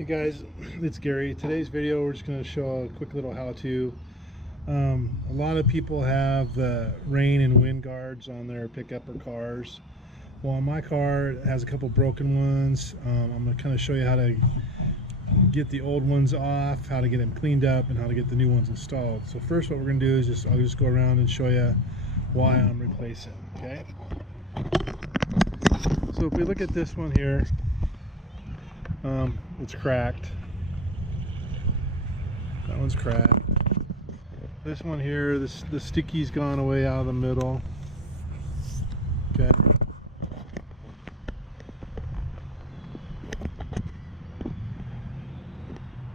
Hey guys, it's Gary. Today's video we're just going to show a quick little how-to. A lot of people have rain and wind guards on their pickup or cars. Well, on my car it has a couple broken ones. I'm going to kind of show you how to get the old ones off, how to get them cleaned up, and how to get the new ones installed. So first what we're going to do is I'll just go around and show you why I'm replacing. Okay. So if we look at this one here, it's cracked. That one's cracked. This one here, the sticky's gone away out of the middle. Okay.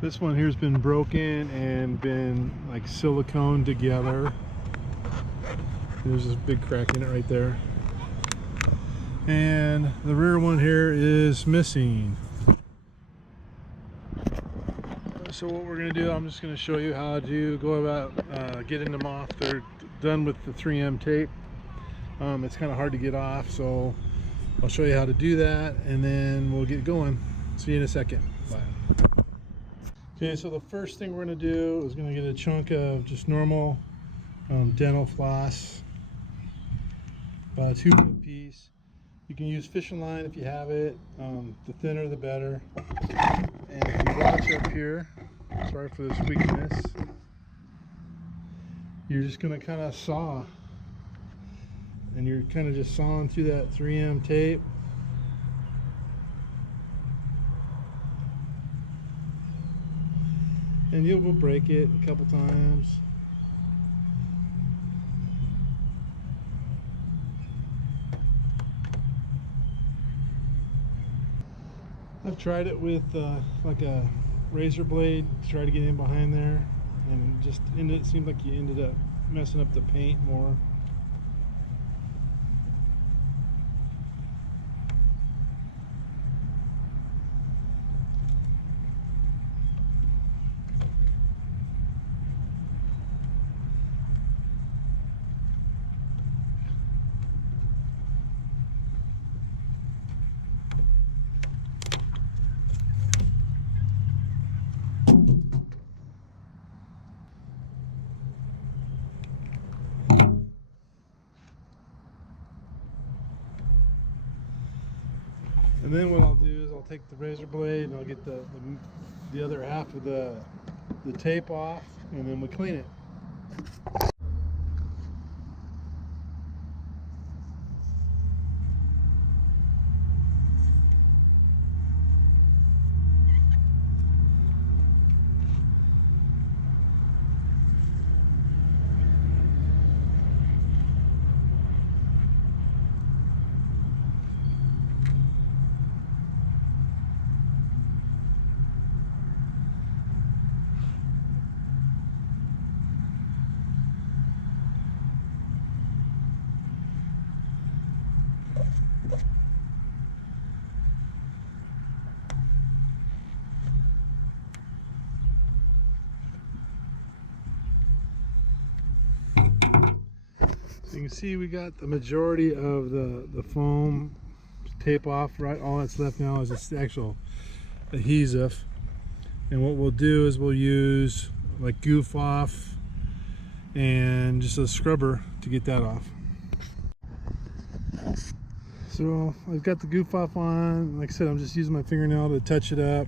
This one here's been broken and been like silicone together. There's this big crack in it right there. And the rear one here is missing. So what we're going to do, I'm just going to show you how to go about getting them off. They're done with the 3M tape. It's kind of hard to get off, so I'll show you how to do that and then we'll get going. See you in a second. Bye. Okay, so the first thing we're going to do is going to get a chunk of just normal dental floss, about a 2-foot piece. You can use fishing line if you have it. The thinner the better. And if you watch up here, sorry for the squeakiness, you're just going to kind of saw, and you're kind of just sawing through that 3M tape. And you will break it a couple times. I've tried it with like a razor blade to try to get in behind there, and it seemed like you ended up messing up the paint more. And then what I'll do is I'll take the razor blade and I'll get the other half of the tape off, and then we clean it. So you can see we got the majority of the foam tape off, right? All that's left now is this actual adhesive. And what we'll do is we'll use like goof off and just a scrubber to get that off. So I've got the goof off on. Like I said, I'm just using my fingernail to touch it up,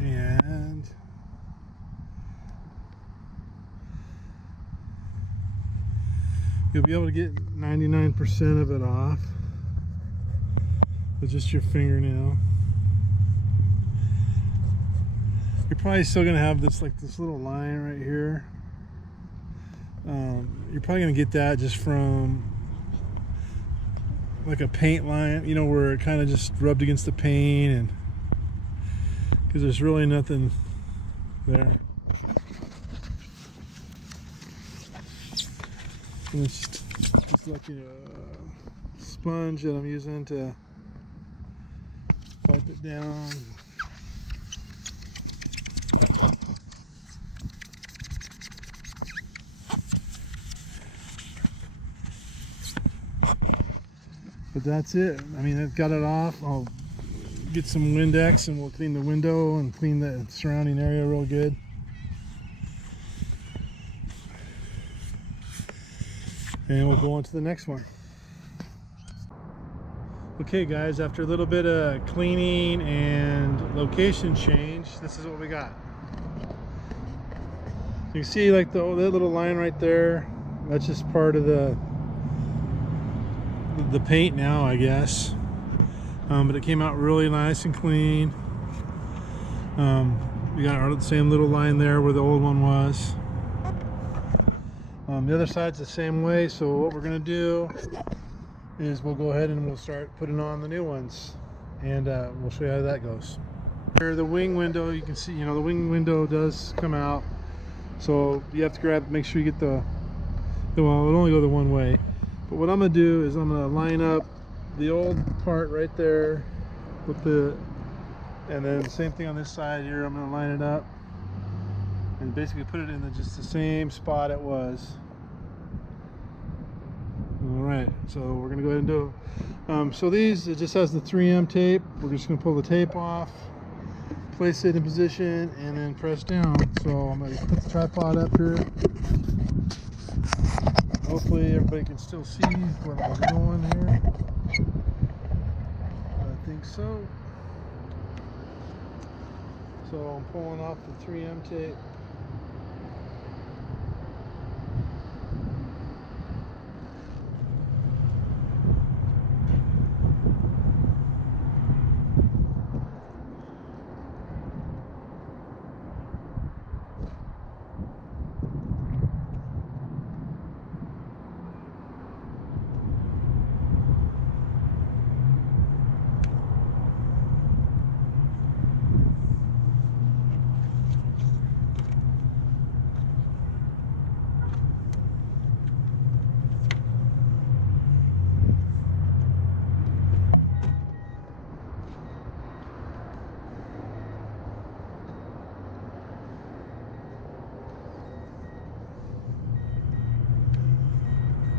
and you'll be able to get 99% of it off with just your fingernail. You're probably still gonna have this little line right here. You're probably gonna get that just from like a paint line, you know, where it kind of just rubbed against the paint, and because there's really nothing there. And it's just like a sponge that I'm using to wipe it down. But that's it. I mean, I've got it off. I'll get some Windex and we'll clean the window and clean the surrounding area real good. And we'll go on to the next one. Okay guys, after a little bit of cleaning and location change, this is what we got. You can see like that little line right there, that's just part of the paint now, I guess. But it came out really nice and clean. We got our same little line there where the old one was. The other side's the same way, so what we're going to do is we'll go ahead and we'll start putting on the new ones, and we'll show you how that goes. Here, the wing window, you can see, you know, the wing window does come out, so you have to make sure you get well, it'll only go the one way. But what I'm going to do is I'm going to line up the old part right there with and then the same thing on this side here. I'm going to line it up and basically put it in just the same spot it was. Alright, so we're going to go ahead and do so these, it just has the 3M tape. We're just going to pull the tape off, place it in position, and then press down. So I'm going to put the tripod up here. Hopefully everybody can still see what I'm doing here. I think so. So I'm pulling off the 3M tape.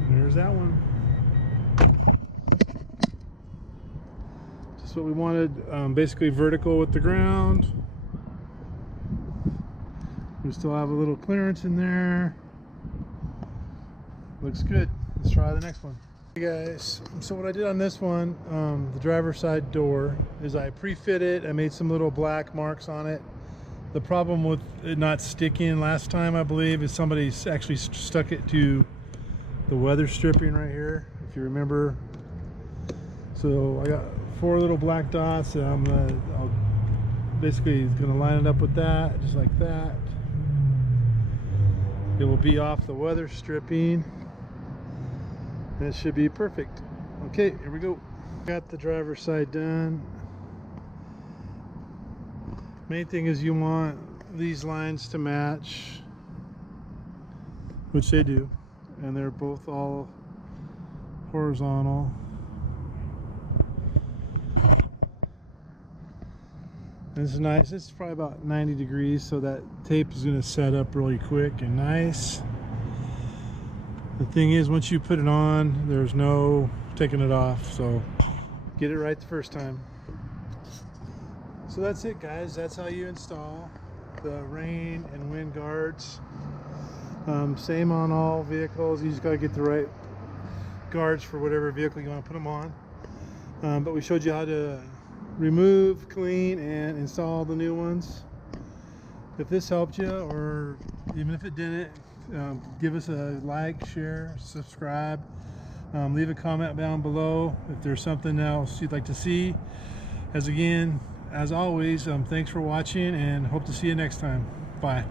There's that one. Just what we wanted, basically vertical with the ground. We still have a little clearance in there. Looks good. Let's try the next one. Hey guys, so what I did on this one, the driver's side door, is I pre-fit it. I made some little black marks on it. The problem with it not sticking last time, I believe, is somebody actually stuck it to the weather stripping right here, if you remember. So I got 4 little black dots, and I'll basically gonna line it up with that, just like that. It will be off the weather stripping, and it should be perfect. Okay, here we go. Got the driver's side done. Main thing is you want these lines to match, which they do. And they're both all horizontal. This is nice. It's probably about 90 degrees, so that tape is going to set up really quick and nice. The thing is, once you put it on, there's no taking it off, so get it right the first time. So that's it, guys. That's how you install the rain and wind guards. Same on all vehicles. You just got to get the right guards for whatever vehicle you want to put them on. But we showed you how to remove, clean, and install the new ones. If this helped you, or even if it didn't, give us a like, share, subscribe. Leave a comment down below if there's something else you'd like to see. As always, thanks for watching, and hope to see you next time. Bye.